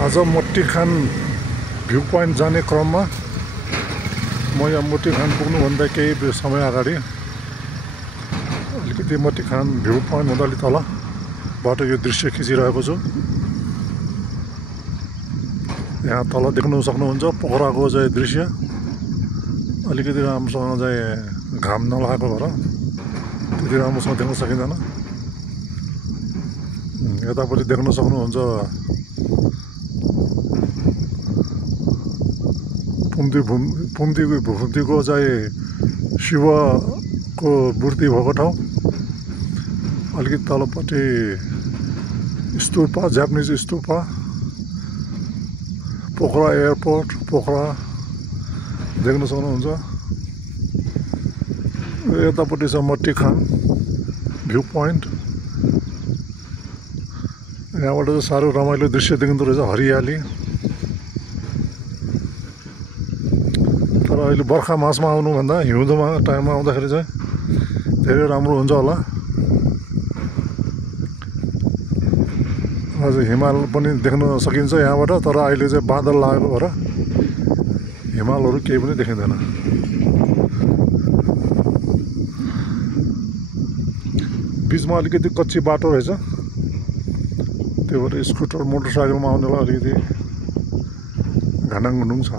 आज मट्टीखान view point जाने क्रममा म यहाँ मट्टीखान पुग्नुभन्दा केही समय अगाडि अलिकति मट्टीखान भ्यू पोइन्ट भन्दा अलि तलबाट यो दृश्य खिचिरहेको छु। यहाँ तल देख्न सक्नुहुन्छ पोखराको चाहिँ दृश्य। अलिकति राम्रोसँग चाहिँ घाम नलागेको भएर त्यति राम्रोसँग देख्न सकिँदैन। यतापट्टि देख्न सक्नुहुन्छ फुम्तीको चाहिँ शिवको मूर्ति भएको ठाउँ। अलिकति तलपट्टि स्तूपा, जापानिज स्तूपा, पोखरा एयरपोर्ट पोखरा देख्न सक्नुहुन्छ। यतापट्टि छ मट्टीखान भ्यू पोइन्ट। यहाँबाट चाहिँ साह्रो रमाइलो दृश्य देखिँदो रहेछ, हरियाली। तर अहिले बर्खा मासमा आउनुभन्दा हिउँदोमा टाइममा आउँदाखेरि चाहिँ धेरै राम्रो हुन्छ होला। अझ हिमाल पनि देख्न सकिन्छ यहाँबाट, तर अहिले चाहिँ बादल लागेको भएर हिमालहरू केही पनि देखिँदैन। बिचमा अलिकति कच्ची बाटो रहेछ, त्यो भएर स्कुटर मोटरसाइकलमा आउनेलाई अलिकति घानाङुनुङ छ।